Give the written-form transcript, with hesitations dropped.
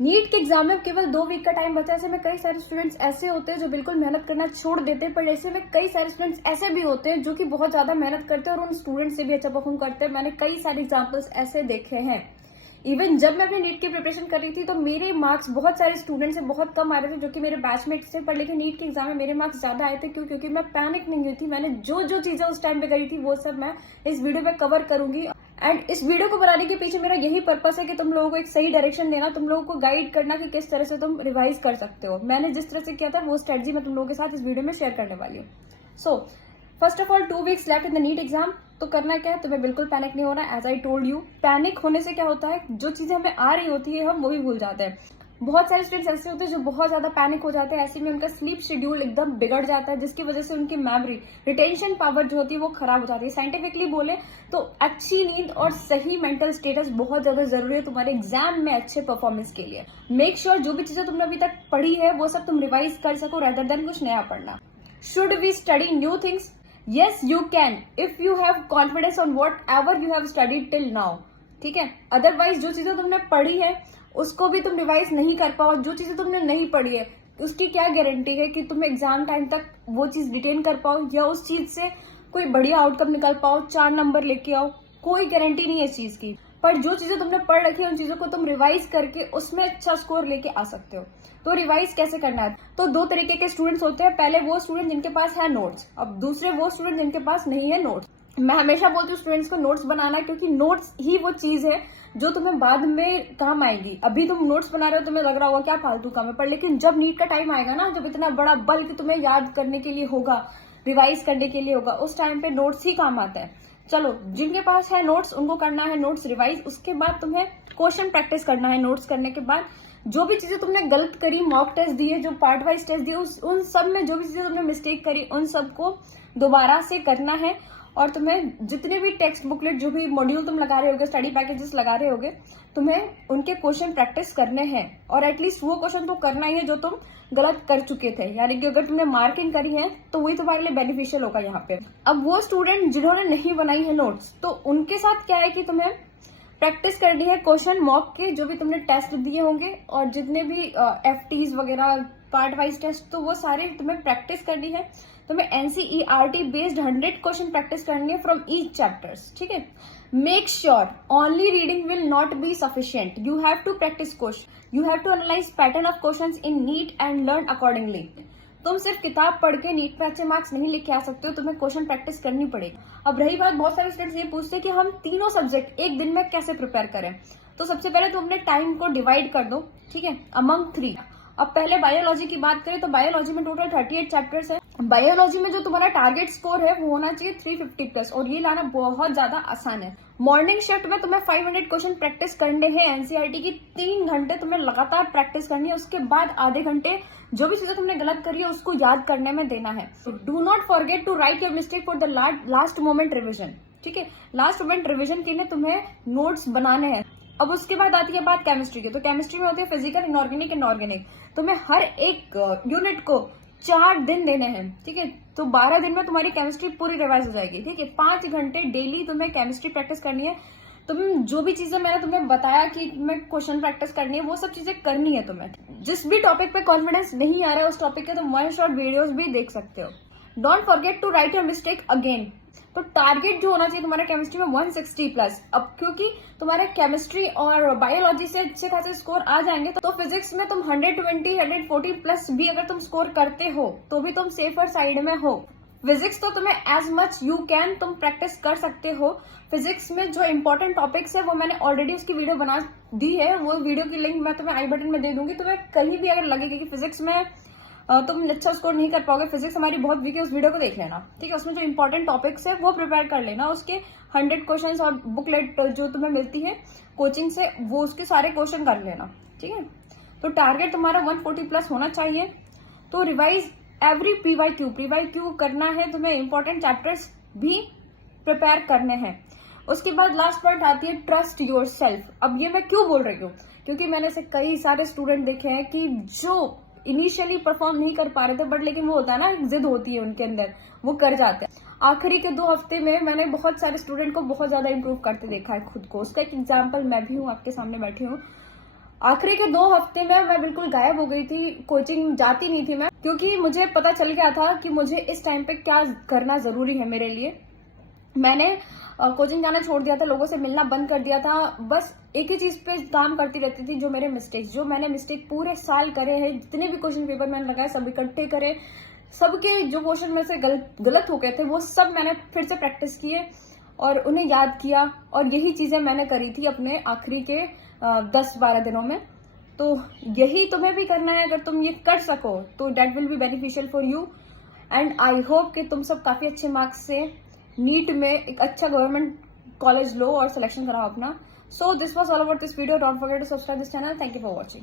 NEET के exam में केवल 2 वीक का टाइम बचा है। ऐसे में कई सारे स्टूडेंट्स ऐसे होते हैं जो बिल्कुल मेहनत करना छोड़ देते हैं, पर ऐसे में कई सारे स्टूडेंट्स ऐसे भी होते हैं जो कि बहुत ज्यादा मेहनत करते हैं और उन स्टूडेंट्स से भी अच्छा परफॉर्म करते हैं। मैंने कई सारे एग्जाम्पल्स ऐसे देखे हैं। इवन जब मैं अपनी नीट की प्रिपरेशन कर रही थी तो मेरे मार्क्स बहुत सारे स्टूडेंट्स से बहुत कम आ रहे थे जो कि मेरे बैचमेट्स थे, पर लेकिन नीट के एग्जाम में मेरे मार्क्स ज्यादा आए थे। क्यों? क्योंकि मैं पैनिक नहीं हुई थी। मैंने जो जो चीजें उस टाइम पे करी थी वो सब मैं इस वीडियो पे कवर करूंगी। एंड इस वीडियो को बनाने के पीछे मेरा यही पर्पस है कि तुम लोगों को एक सही डायरेक्शन देना, तुम लोगों को गाइड करना कि किस तरह से तुम रिवाइज कर सकते हो। मैंने जिस तरह से किया था वो स्ट्रेटजी मैं तुम लोगों के साथ इस वीडियो में शेयर करने वाली हूँ। So first of all 2 weeks left in the NEET exam. तो करना क्या है, तुम्हें बिल्कुल पैनिक नहीं होना। As I told you, panic होने से क्या होता है, जो चीजें हमें आ रही होती है हम वो भी भूल जाते हैं। बहुत सारे स्टूडेंट्स ऐसे होते हैं जो बहुत ज्यादा पैनिक हो जाते हैं। ऐसे में उनका स्लीप शेड्यूल एकदम बिगड़ जाता है, जिसकी वजह से उनकी मेमोरी, रिटेंशन पावर जो होती है वो खराब हो जाती है। साइंटिफिकली बोले तो अच्छी नींद और सही मेंटल स्टेटस बहुत ज्यादा जरूरी है तुम्हारे एग्जाम में अच्छे परफॉर्मेंस के लिए। मेक श्योर जो भी चीजें तुमने अभी तक पढ़ी है वो सब तुम रिवाइज कर सको रेदर देन कुछ नया पढ़ना। Should we study new things? Yes, you can if you have confidence on whatever you have studied till now. ठीक है। अदरवाइज जो चीजें तुमने पढ़ी है उसको भी तुम रिवाइज नहीं कर पाओ। जो चीजें तुमने नहीं पढ़ी है उसकी क्या गारंटी है कि तुम एग्जाम टाइम तक वो चीज रिटेन कर पाओ या उस चीज से कोई बढ़िया आउटकम निकाल पाओ, 4 नंबर लेके आओ। कोई गारंटी नहीं है इस चीज की। पर जो चीजें तुमने पढ़ रखी है उन चीजों को तुम रिवाइज करके उसमें अच्छा स्कोर लेके आ सकते हो। तो रिवाइज कैसे करना है? तो 2 तरीके के स्टूडेंट्स होते हैं। पहले वो स्टूडेंट जिनके पास है नोट्स, अब दूसरे वो स्टूडेंट जिनके पास नहीं है नोट्स। मैं हमेशा बोलती हूँ स्टूडेंट्स को नोट्स बनाना, क्योंकि नोट्स ही वो चीज है जो तुम्हें बाद में काम आएगी। अभी तुम नोट्स बना रहे हो, तुम्हें लग रहा होगा क्या फालतू काम है, पर लेकिन जब नीट का टाइम आएगा ना, जब इतना बड़ा बल्क तुम्हें याद करने के लिए होगा, रिवाइज करने के लिए होगा, उस टाइम पे नोट्स ही काम आता है। चलो, जिनके पास है नोट्स उनको करना है नोट्स रिवाइज। उसके बाद तुम्हें क्वेश्चन प्रैक्टिस करना है। नोट्स करने के बाद जो भी चीजें तुमने गलत करी, मॉक टेस्ट दिए, जो पार्ट वाइज टेस्ट दिए, उन सब में जो भी चीजें तुमने मिस्टेक करी उन सबको दोबारा से करना है। और तुम्हें जितने भी टेक्स्ट बुकलेट, जो भी मॉड्यूल तुम लगा रहे होगे, स्टडी पैकेजेस लगा रहे होगे, तुम्हें उनके क्वेश्चन प्रैक्टिस करने हैं। और एटलीस्ट वो क्वेश्चन तो करना ही है जो तुम गलत कर चुके थे। यानी कि अगर तुमने मार्किंग करी है तो वही तुम्हारे लिए बेनिफिशियल होगा यहाँ पे। अब वो स्टूडेंट जिन्होंने नहीं बनाई है नोट्स, तो उनके साथ क्या है कि तुम्हें प्रैक्टिस करनी है क्वेश्चन मॉक के, जो भी तुमने टेस्ट दिए होंगे और जितने भी एफटीज वगैरह पार्ट वाइज टेस्ट, तो वो सारे तुम्हें प्रैक्टिस करनी है। तुम्हें एनसीईआरटी बेस्ड 100 क्वेश्चन प्रैक्टिस करनी है फ्रॉम ईच चैप्टर्स। ठीक है। Make sure only reading will not be sufficient. You have to practise question, you have to analyse pattern of questions in NEET and learn accordingly. तुम सिर्फ किताब पढ़ के NEET पे अच्छे मार्क्स नहीं लेके आ सकते हो, तुम्हें क्वेश्चन प्रैक्टिस करनी पड़ेगी। अब रही बात, बहुत सारे स्टूडेंट्स ये पूछते हैं कि हम तीनों सब्जेक्ट एक दिन में कैसे प्रिपेयर करें। तो सबसे पहले तुम अपने टाइम को डिवाइड कर दो, ठीक है, अमंग 3। अब पहले बायोलॉजी की बात करें तो बायोलॉजी में टोटल 38 चैप्टर्स है। बायोलॉजी में जो तुम्हारा टारगेट स्कोर है वो होना चाहिए 350+, और ये लाना बहुत ज्यादा आसान है। मॉर्निंग शिफ्ट में तुम्हें 500 क्वेश्चन प्रैक्टिस करने हैं एनसीईआरटी की। 3 घंटे तुम्हें लगातार प्रैक्टिस करनी है। उसके बाद आधे घंटे जो भी चीजें तुमने गलत करी है उसको याद करने में देना है। Do not forget to write your mistake for the last moment revision. ठीक है, लास्ट मोमेंट रिविजन के लिए तुम्हें नोट्स बनाने हैं। अब उसके बाद आती है बात केमिस्ट्री की। तो केमिस्ट्री में होती है फिजिकल, इनऑर्गेनिक, इनऑर्गेनिक। तुम्हें हर एक यूनिट को 4 दिन देने हैं। ठीक है, तो 12 दिन में तुम्हारी केमिस्ट्री पूरी रिवाइज हो जाएगी। ठीक है, 5 घंटे डेली तुम्हें केमिस्ट्री प्रैक्टिस करनी है। तुम जो भी चीजें मैंने तुम्हें बताया कि तुम्हें क्वेश्चन प्रैक्टिस करनी है, वो सब चीजें करनी है तुम्हें। जिस भी टॉपिक पे कॉन्फिडेंस नहीं आ रहा है उस टॉपिक के तुम 1 शॉट वीडियोस भी देख सकते हो। Don't forget to write your mistake again. तो टारगेट जो होना चाहिए तुम्हारा केमिस्ट्री में 160+। अब क्योंकि तुम्हारे केमिस्ट्री और बायोलॉजी से अच्छे खासे स्कोर आ जाएंगे तो फिजिक्स में तुम 120, 140+ भी अगर तुम स्कोर करते हो तो भी तुम सेफर साइड में हो। फिजिक्स तो तुम्हें एज मच यू कैन तुम प्रैक्टिस कर सकते हो। फिजिक्स में जो इंपॉर्टेंट टॉपिक्स है वो मैंने ऑलरेडी उसकी वीडियो बना दी है। वो वीडियो की लिंक मैं तुम्हें आई बटन में दे दूंगी। तुम्हें कहीं भी अगर लगेगा कि फिजिक्स में तुम अच्छा स्कोर नहीं कर पाओगे, फिजिक्स हमारी बहुत वीक है, उस वीडियो को देख लेना। ठीक है, उसमें जो इंपॉर्टेंट टॉपिक्स है वो प्रिपेयर कर लेना। उसके 100 क्वेश्चंस और बुकलेट जो तुम्हें मिलती है कोचिंग से, वो उसके सारे क्वेश्चन कर लेना। ठीक है, तो टारगेट तुम्हारा 140+ होना चाहिए। तो रिवाइज एवरी पीवाईक्यू करना है तुम्हें। इंपॉर्टेंट चैप्टर्स भी प्रिपेयर करने हैं। उसके बाद लास्ट पॉइंट आती है ट्रस्ट योर सेल्फ। अब ये मैं क्यों बोल रही हूँ, क्योंकि मैंने ऐसे कई सारे स्टूडेंट देखे हैं कि जो इनिशियली परफॉर्म नहीं कर पा रहे थे, बट लेकिन वो होता है ना, जिद होती है उनके अंदर, वो कर जाते हैं। आखिरी के 2 हफ्ते में मैंने बहुत सारे स्टूडेंट को बहुत ज्यादा इंप्रूव करते देखा है खुद को। उसका एक एग्जाम्पल मैं भी हूँ, आपके सामने बैठी हूँ। आखिरी के 2 हफ्ते में मैं बिल्कुल गायब हो गई थी, कोचिंग जाती नहीं थी मैं, क्योंकि मुझे पता चल गया था कि मुझे इस टाइम पे क्या करना जरूरी है मेरे लिए। मैंने कोचिंग जाना छोड़ दिया था, लोगों से मिलना बंद कर दिया था, बस एक ही चीज पे काम करती रहती थी, जो मेरे मिस्टेक्स, जो मैंने मिस्टेक पूरे साल करे हैं, जितने भी क्वेश्चन पेपर मैंने लगाए सब इकट्ठे करे, सबके जो क्वेश्चन में से गलत हो गए थे वो सब मैंने फिर से प्रैक्टिस किए और उन्हें याद किया, और यही चीजें मैंने करी थी अपने आखिरी के 10-12 दिनों में। तो यही तुम्हें भी करना है, अगर तुम ये कर सको तो that will be beneficial for you. And I hope कि तुम सब काफी अच्छे मार्क्स से नीट में एक अच्छा गवर्नमेंट कॉलेज लो और सिलेक्शन कराओ अपना। So this was all about this video. Don't forget to subscribe this channel. Thank you for watching.